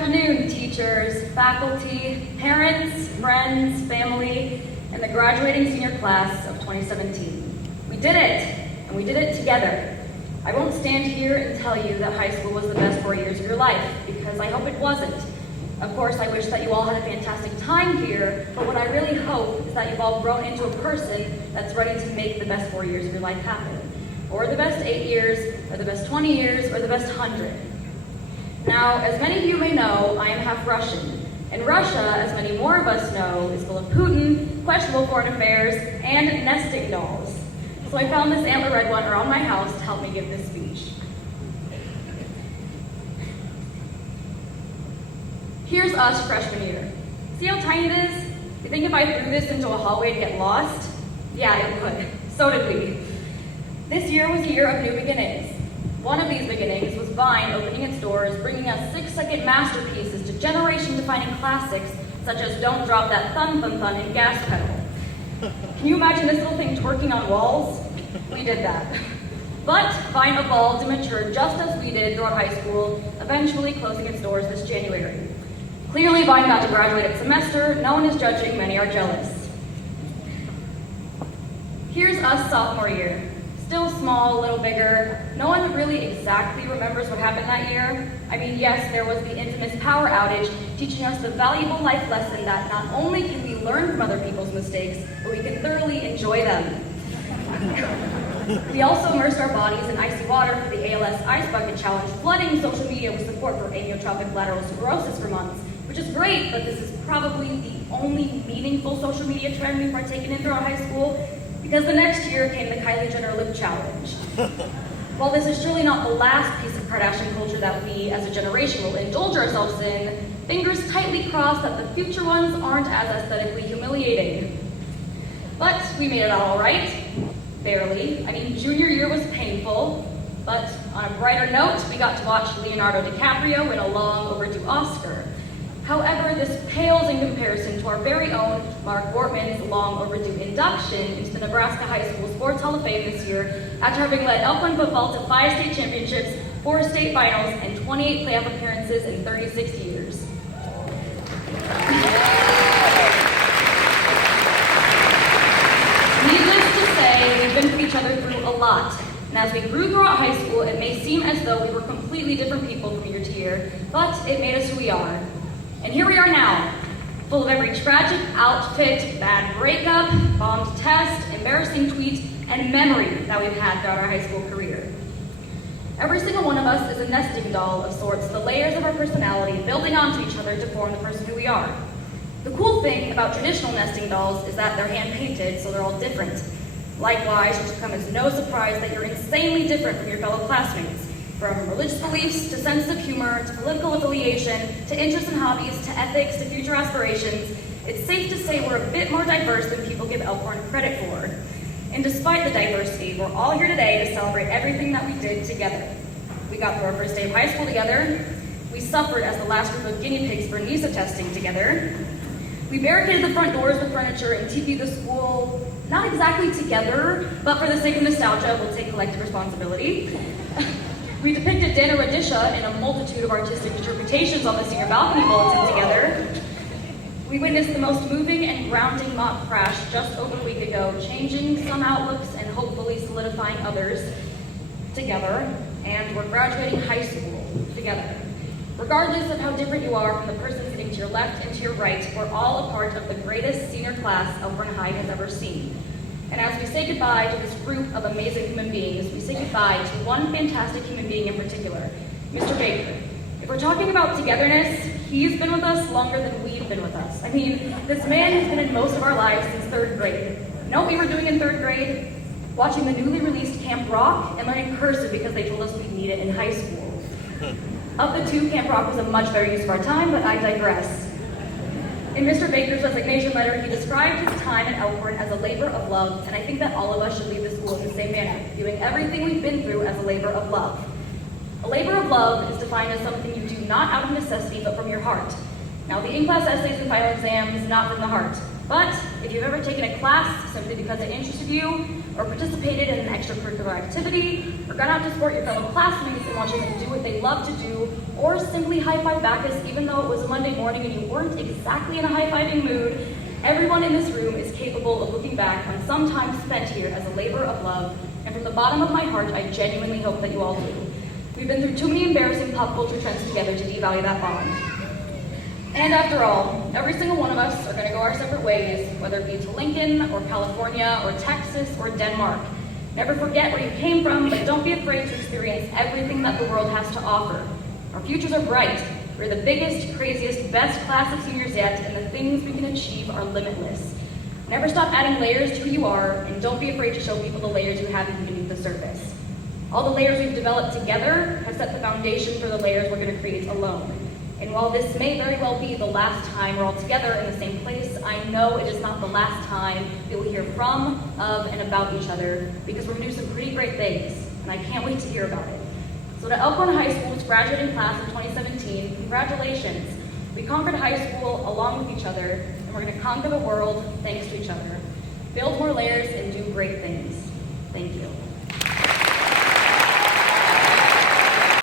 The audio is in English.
afternoon, teachers, faculty, parents, friends, family, and the graduating senior class of 2017. We did it, and we did it together. I won't stand here and tell you that high school was the best 4 years of your life, because I hope it wasn't. Of course, I wish that you all had a fantastic time here, but what I really hope is that you've all grown into a person that's ready to make the best 4 years of your life happen. Or the best 8 years, or the best 20 years, or the best 100. Now, as many of you may know, I am half Russian. And Russia, as many more of us know, is full of Putin, questionable foreign affairs, and nesting dolls. So I found this antler red one around my house to help me give this speech. Here's us freshman year. See how tiny it is? You think if I threw this into a hallway it'd get lost? Yeah, it would. So did we. This year was a year of new beginnings. One of these beginnings was Vine opening its doors, bringing us 6-second masterpieces to generation-defining classics such as Don't Drop That Thun Thun Thun and Gas Pedal. Can you imagine this little thing twerking on walls? We did that. But Vine evolved and matured just as we did throughout high school, eventually closing its doors this January. Clearly, Vine got to graduate its semester. No one is judging, many are jealous. Here's us sophomore year. Still small, a little bigger. No one really exactly remembers what happened that year. I mean, yes, there was the infamous power outage, teaching us the valuable life lesson that not only can we learn from other people's mistakes, but we can thoroughly enjoy them. We also immersed our bodies in icy water for the ALS Ice Bucket Challenge, flooding social media with support for amyotrophic lateral sclerosis for months, which is great, but this is probably the only meaningful social media trend we've partaken in throughout high school, because the next year came the Kylie Jenner lip challenge. While this is surely not the last piece of Kardashian culture that we as a generation will indulge ourselves in, fingers tightly crossed that the future ones aren't as aesthetically humiliating. But we made it out all right. Barely. I mean, junior year was painful, but on a brighter note, we got to watch Leonardo DiCaprio win a long overdue Oscar. However, this pales in comparison to our very own Mark Wortman's long overdue induction into the Nebraska High School Sports Hall of Fame this year after having led Elkhorn football to 5 state championships, 4 state finals, and 28 playoff appearances in 36 years. Needless to say, we've been with each other through a lot. And as we grew throughout high school, it may seem as though we were completely different people from year to year, but it made us who we are. And here we are now, full of every tragic outfit, bad breakup, bombed test, embarrassing tweet, and memory that we've had throughout our high school career. Every single one of us is a nesting doll of sorts, the layers of our personality building onto each other to form the person who we are. The cool thing about traditional nesting dolls is that they're hand-painted, so they're all different. Likewise, it should come as no surprise that you're insanely different from your fellow classmates. From religious beliefs, to sense of humor, to political affiliation, to interests and hobbies, to ethics, to future aspirations, it's safe to say we're a bit more diverse than people give Elkhorn credit for. And despite the diversity, we're all here today to celebrate everything that we did together. We got through our first day of high school together. We suffered as the last group of guinea pigs for NISA testing together. We barricaded the front doors with furniture and TP'd the school, not exactly together, but for the sake of nostalgia, we'll take collective responsibility. We depicted Dana Radisha in a multitude of artistic interpretations on the senior balcony bulletin together. We witnessed the most moving and grounding mock crash just over a week ago, changing some outlooks and hopefully solidifying others together, and we're graduating high school together. Regardless of how different you are from the person sitting to your left and to your right, we're all a part of the greatest senior class Elkhorn High has ever seen. And as we say goodbye to this group of amazing human beings, we say goodbye to one fantastic human being in particular, Mr. Baker. If we're talking about togetherness, he's been with us longer than we've been with us. I mean, this man has been in most of our lives since 3rd grade. You know what we were doing in 3rd grade? Watching the newly released Camp Rock and learning cursive because they told us we'd need it in high school. Of the two, Camp Rock was a much better use of our time, but I digress. In Mr. Baker's resignation letter, he described his time at Elkhorn as a labor of love, and I think that all of us should leave the school in the same manner, viewing everything we've been through as a labor of love. A labor of love is defined as something you do not out of necessity, but from your heart. Now, the in-class essays and final exams, not from the heart. But if you've ever taken a class simply because it interested you, or participated in an extracurricular activity, or gone out to support your fellow classmates and watching them do what they love to do, or simply high-five back us even though it was a Monday morning and you weren't exactly in a high-fiving mood, everyone in this room is capable of looking back on some time spent here as a labor of love, and from the bottom of my heart, I genuinely hope that you all do. We've been through too many embarrassing pop culture trends together to devalue that bond. And after all, every single one of us are going to go our separate ways, whether it be to Lincoln, or California, or Texas, or Denmark. Never forget where you came from, but don't be afraid to experience everything that the world has to offer. Our futures are bright. We're the biggest, craziest, best class of seniors yet, and the things we can achieve are limitless. Never stop adding layers to who you are, and don't be afraid to show people the layers you have beneath the surface. All the layers we've developed together have set the foundation for the layers we're going to create alone. And while this may very well be the last time we're all together in the same place, I know it is not the last time that we'll hear from, of, and about each other, because we're going to do some pretty great things, and I can't wait to hear about it. So to Elkhorn High School's graduating class of 2017, congratulations. We conquered high school along with each other, and we're going to conquer the world thanks to each other. Build more layers and do great things. Thank you.